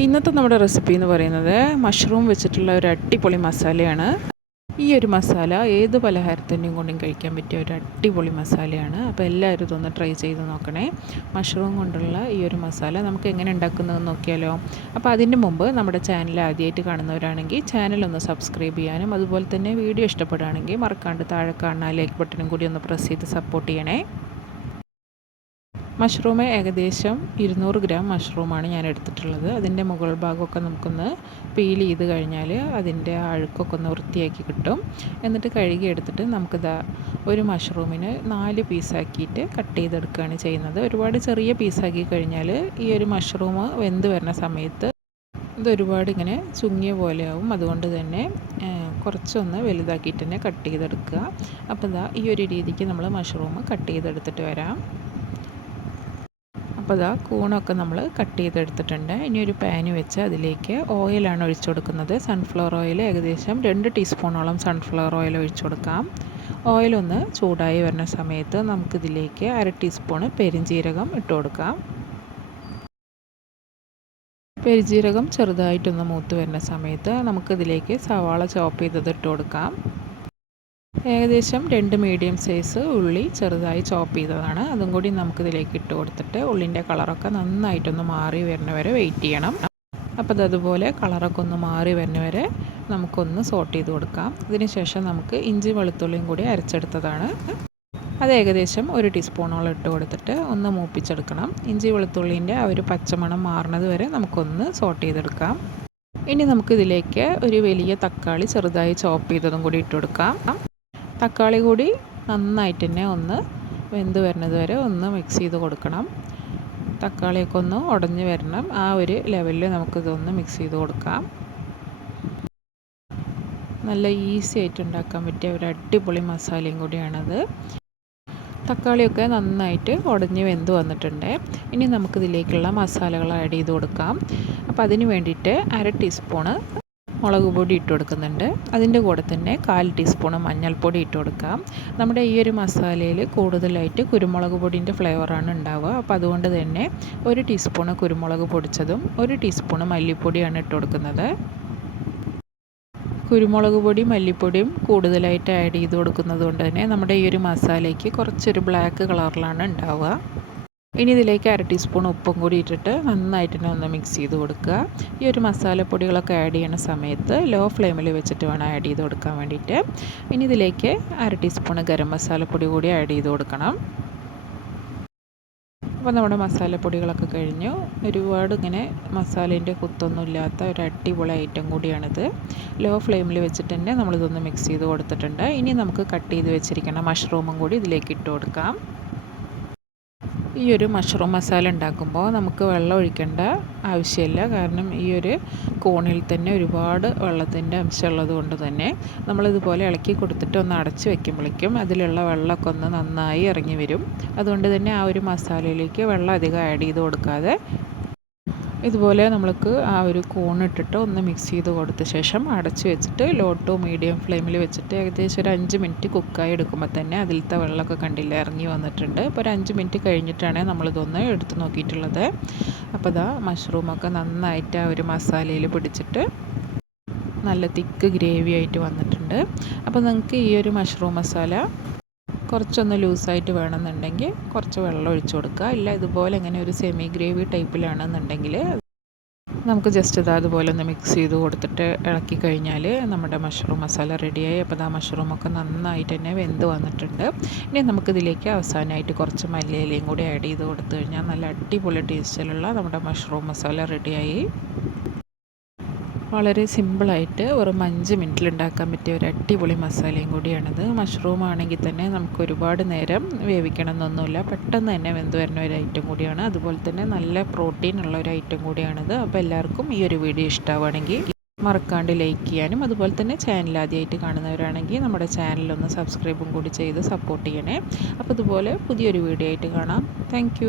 ഇന്നത്തെ നമ്മുടെ റെസിപ്പി എന്ന് പറയുന്നത് മഷ്റൂം വെച്ചിട്ടുള്ള ഒരു അടിപൊളി മസാലയാണ്. ഈ ഒരു മസാല ഏത് പലഹാരത്തിന്റെയും കൊണ്ടും കഴിക്കാൻ പറ്റിയ ഒരു അടിപൊളി മസാലയാണ്. അപ്പോൾ എല്ലാവരും ഇതൊന്ന് ട്രൈ ചെയ്ത് നോക്കണേ. മഷ്റൂം കൊണ്ടുള്ള ഈ ഒരു മസാല നമുക്ക് എങ്ങനെ ഉണ്ടാക്കുന്നതെന്ന് നോക്കിയാലോ. അപ്പോൾ അതിന്റെ മുമ്പ് നമ്മുടെ ചാനൽ ആദ്യമായിട്ട് കാണുന്നവരാണെങ്കിൽ ചാനൽ ഒന്ന് സബ്സ്ക്രൈബ് ചെയ്യാനും അതുപോലെ തന്നെ വീഡിയോ ഇഷ്ടപ്പെടുകയാണെങ്കിൽ മറക്കാണ്ട് താഴെ കാണുന്ന ലൈക്ക് ബട്ടണും കൂടി ഒന്ന് പ്രസ് ചെയ്ത് സപ്പോർട്ട് ചെയ്യണേ. മഷ്റൂം ഏകദേശം ഇരുന്നൂറ് ഗ്രാം മഷ്റൂമാണ് ഞാൻ എടുത്തിട്ടുള്ളത്. അതിന്റെ മുകൾ ഭാഗമൊക്കെ നമുക്കൊന്ന് പീൽ ചെയ്ത് കഴിഞ്ഞാൽ അതിന്റെ അഴുക്കൊക്കെ ഒന്ന് വൃത്തിയാക്കി കിട്ടും. എന്നിട്ട് കഴുകി എടുത്തിട്ട് നമുക്കിതാ ഒരു മഷ്റൂമിന് നാല് പീസാക്കിയിട്ട് കട്ട് ചെയ്തെടുക്കുകയാണ് ചെയ്യുന്നത്. ഒരുപാട് ചെറിയ പീസാക്കി കഴിഞ്ഞാൽ ഈ ഒരു മഷ്റൂം വെന്ത് വരുന്ന സമയത്ത് ഇത് ഒരുപാട് ഇങ്ങനെ ചുങ്ങിയ പോലെയാവും അതുകൊണ്ട് തന്നെ കുറച്ചൊന്ന് വലുതാക്കിയിട്ട് തന്നെ കട്ട് ചെയ്തെടുക്കുക. അപ്പോൾ ഇതാ ഈ ഒരു രീതിക്ക് നമ്മൾ മഷ്റൂം കട്ട് ചെയ്തെടുത്തിട്ട് വരാം. അപ്പോൾ ഇതാ കൂണൊക്കെ നമ്മൾ കട്ട് ചെയ്തെടുത്തിട്ടുണ്ട്. ഇനി ഒരു പാന് വെച്ച് അതിലേക്ക് ഓയിലാണ് ഒഴിച്ചു കൊടുക്കുന്നത്. സൺഫ്ലവർ ഓയിൽ ഏകദേശം രണ്ട് ടീസ്പൂണോളം സൺഫ്ലവർ ഓയിൽ ഒഴിച്ചു കൊടുക്കാം. ഓയിലൊന്ന് ചൂടായി വരുന്ന സമയത്ത് നമുക്കിതിലേക്ക് അര ടീസ്പൂണ് പെരിഞ്ജീരകം ഇട്ട് കൊടുക്കാം. പെരിജീരകം ചെറുതായിട്ടൊന്ന് മൂത്ത് വരുന്ന സമയത്ത് നമുക്കിതിലേക്ക് സവാള ചോപ്പ് ചെയ്തത് ഇട്ട് കൊടുക്കാം. ഏകദേശം രണ്ട് മീഡിയം സൈസ് ഉള്ളി ചെറുതായി ചോപ്പ് ചെയ്തതാണ്. അതും കൂടി നമുക്കിതിലേക്ക് ഇട്ട് കൊടുത്തിട്ട് ഉള്ളിന്റെ കളറൊക്കെ നന്നായിട്ടൊന്ന് മാറി വരുന്നവരെ വെയിറ്റ് ചെയ്യണം. അപ്പോൾ അതുപോലെ കളറൊക്കെ ഒന്ന് മാറി വരുന്നവരെ നമുക്കൊന്ന് സോട്ട് ചെയ്ത് കൊടുക്കാം. അതിനുശേഷം നമുക്ക് ഇഞ്ചി വെളുത്തുള്ളിയും കൂടി അരച്ചെടുത്തതാണ്. അത് ഏകദേശം ഒരു ടീസ്പൂണോളം ഇട്ട് കൊടുത്തിട്ട് ഒന്ന് മൂപ്പിച്ചെടുക്കണം. ഇഞ്ചി വെളുത്തുള്ളിന്റെ ആ ഒരു പച്ചമണം മാറുന്നത് വരെ നമുക്കൊന്ന് സോട്ട് ചെയ്തെടുക്കാം. ഇനി നമുക്കിതിലേക്ക് ഒരു വലിയ തക്കാളി ചെറുതായി ചോപ്പ് ചെയ്തതും കൂടി ഇട്ട് കൊടുക്കാം. തക്കാളി കൂടി നന്നായിട്ട് തന്നെ ഒന്ന് വെന്ത് വരുന്നത് വരെ ഒന്ന് മിക്സ് ചെയ്ത് കൊടുക്കണം. തക്കാളിയൊക്കെ ഒന്ന് ഉടഞ്ഞ് വരണം. ആ ഒരു ലെവലിൽ നമുക്കിതൊന്ന് മിക്സ് ചെയ്ത് കൊടുക്കാം. നല്ല ഈസി ആയിട്ട് ഉണ്ടാക്കാൻ പറ്റിയ ഒരു അടിപൊളി മസാലയും കൂടിയാണത്. തക്കാളിയൊക്കെ നന്നായിട്ട് ഉടഞ്ഞ് വെന്ത് വന്നിട്ടുണ്ട്. ഇനി നമുക്കിതിലേക്കുള്ള മസാലകൾ ആഡ് ചെയ്ത് കൊടുക്കാം. അപ്പോൾ അതിന് വേണ്ടിയിട്ട് അര ടീസ്പൂണ് മുളക് പൊടി ഇട്ട് കൊടുക്കുന്നുണ്ട്. അതിന്റെ കൂടെ തന്നെ കാൽ ടീസ്പൂൺ മഞ്ഞൾപ്പൊടി ഇട്ട് കൊടുക്കാം. നമ്മുടെ ഈ ഒരു മസാലയിൽ കൂടുതലായിട്ട് കുരുമുളക് പൊടിന്റെ ഫ്ലേവറാണ് ഉണ്ടാവുക. അപ്പോൾ അതുകൊണ്ട് തന്നെ ഒരു ടീസ്പൂണ് കുരുമുളക് പൊടിച്ചതും ഒരു ടീസ്പൂണ് മല്ലിപ്പൊടിയാണ് ഇട്ട് കൊടുക്കുന്നത്. കുരുമുളക് പൊടി മല്ലിപ്പൊടിയും കൂടുതലായിട്ട് ആഡ് ചെയ്ത് കൊടുക്കുന്നത് കൊണ്ട് തന്നെ നമ്മുടെ ഈ ഒരു മസാലയ്ക്ക് കുറച്ചൊരു ബ്ലാക്ക് കളറിലാണ് ഉണ്ടാവുക. ഇനി ഇതിലേക്ക് അര ടീസ്പൂൺ ഉപ്പും കൂടി ഇട്ടിട്ട് നന്നായിട്ട് തന്നെ ഒന്ന് മിക്സ് ചെയ്ത് കൊടുക്കുക. ഈ ഒരു മസാലപ്പൊടികളൊക്കെ ആഡ് ചെയ്യുന്ന സമയത്ത് ലോ ഫ്ലെയിമിൽ വെച്ചിട്ട് വേണം ആഡ് ചെയ്ത് കൊടുക്കാൻ വേണ്ടിയിട്ട്. ഇനി ഇതിലേക്ക് അര ടീസ്പൂൺ ഗരം മസാലപ്പൊടി കൂടി ആഡ് ചെയ്ത് കൊടുക്കണം. അപ്പോൾ നമ്മുടെ മസാലപ്പൊടികളൊക്കെ കഴിഞ്ഞു. ഒരുപാട് ഇങ്ങനെ മസാലേന്റെ കുത്തൊന്നും ഇല്ലാത്ത ഒരു അടിപൊളി ഐറ്റം കൂടിയാണിത്. ലോ ഫ്ലെയിമിൽ വെച്ചിട്ട് തന്നെ നമ്മളിതൊന്ന് മിക്സ് ചെയ്ത് കൊടുത്തിട്ടുണ്ട്. ഇനി നമുക്ക് കട്ട് ചെയ്ത് വെച്ചിരിക്കുന്ന മഷ്റൂമും കൂടി ഇതിലേക്ക് ഇട്ട് കൊടുക്കാം. ഈ ഒരു മഷ്റൂം മസാല ഉണ്ടാക്കുമ്പോൾ നമുക്ക് വെള്ളം ഒഴിക്കേണ്ട ആവശ്യമില്ല. കാരണം ഈ ഒരു കോണിൽ തന്നെ ഒരുപാട് വെള്ളത്തിന്റെ അംശമുള്ളത് കൊണ്ട് തന്നെ നമ്മളിതുപോലെ ഇളക്കി കൊടുത്തിട്ട് ഒന്ന് അടച്ച് വെക്കുമ്പോഴേക്കും അതിലുള്ള വെള്ളമൊക്കെ ഒന്ന് നന്നായി ഇറങ്ങി വരും. അതുകൊണ്ട് തന്നെ ആ ഒരു മസാലയിലേക്ക് വെള്ളം അധികം ആഡ് ചെയ്ത് കൊടുക്കാതെ ഇതുപോലെ നമ്മൾക്ക് ആ ഒരു കോൺ കൂണിട്ടിട്ട് ഒന്ന് മിക്സ് ചെയ്ത് കൊടുത്ത ശേഷം അടച്ച് വെച്ചിട്ട് ലോ ടു മീഡിയം ഫ്ലെയിമിൽ വെച്ചിട്ട് ഏകദേശം ഒരു അഞ്ച് മിനിറ്റ് കുക്കായി എടുക്കുമ്പോൾ തന്നെ അതിലത്തെ വെള്ളമൊക്കെ കണ്ടില്ല ഇറങ്ങി വന്നിട്ടുണ്ട്. അപ്പോൾ ഒരു അഞ്ച് മിനിറ്റ് കഴിഞ്ഞിട്ടാണ് നമ്മളിതൊന്ന് എടുത്ത് നോക്കിയിട്ടുള്ളത്. അപ്പോൾ ഇതാ മഷ്റൂമൊക്കെ നന്നായിട്ട് ആ ഒരു മസാലയിൽ പിടിച്ചിട്ട് നല്ല തിക്ക് ഗ്രേവി ആയിട്ട് വന്നിട്ടുണ്ട്. അപ്പോൾ നിങ്ങൾക്ക് ഈ ഒരു മഷ്റൂം മസാല കുറച്ചൊന്ന് ലൂസായിട്ട് വേണമെന്നുണ്ടെങ്കിൽ കുറച്ച് വെള്ളം ഒഴിച്ചു കൊടുക്കുക. ഇല്ല ഇതുപോലെ ഇങ്ങനെ ഒരു സെമി ഗ്രേവി ടൈപ്പിലാണെന്നുണ്ടെങ്കിൽ നമുക്ക് ജസ്റ്റ് ഇത് അതുപോലെ ഒന്ന് മിക്സ് ചെയ്ത് കൊടുത്തിട്ട് ഇളക്കി കഴിഞ്ഞാൽ നമ്മുടെ മഷ്റൂം മസാല റെഡിയായി അപ്പോൾ ആ മഷ്റൂമൊക്കെ നന്നായിട്ട് തന്നെ വെന്ത് വന്നിട്ടുണ്ട്. ഇനി നമുക്കിതിലേക്ക് അവസാനമായിട്ട് കുറച്ച് മല്ലിയിലയും കൂടി ആഡ് ചെയ്ത് കൊടുത്തു കഴിഞ്ഞാൽ നല്ല അടിപൊളി ടേസ്റ്റിലുള്ള നമ്മുടെ മഷ്റൂം മസാല റെഡിയായി വളരെ സിമ്പിളായിട്ട് വെറും അഞ്ച് മിനിറ്റിൽ ഉണ്ടാക്കാൻ പറ്റിയ ഒരു അടിപൊളി മസാലയും കൂടിയാണിത്. മഷ്റൂം ആണെങ്കിൽ തന്നെ നമുക്ക് ഒരുപാട് നേരം വേവിക്കണം എന്നൊന്നുമില്ല പെട്ടെന്ന് തന്നെ വെന്ത് വരുന്ന ഒരു ഐറ്റം കൂടിയാണ്. അതുപോലെ തന്നെ നല്ല പ്രോട്ടീൻ ഉള്ള ഒരു ഐറ്റം കൂടിയാണിത്. അപ്പോൾ എല്ലാവർക്കും ഈ ഒരു വീഡിയോ ഇഷ്ടമാവുകയാണെങ്കിൽ മറക്കാണ്ട് ലൈക്ക് ചെയ്യാനും അതുപോലെ തന്നെ ചാനൽ ആദ്യമായിട്ട് കാണുന്നവരാണെങ്കിൽ നമ്മുടെ ചാനലൊന്ന് സബ്സ്ക്രൈബും കൂടി ചെയ്ത് സപ്പോർട്ട് ചെയ്യണേ. അപ്പോൾ ഇതുപോലെ പുതിയൊരു വീഡിയോ ആയിട്ട് കാണാം. താങ്ക്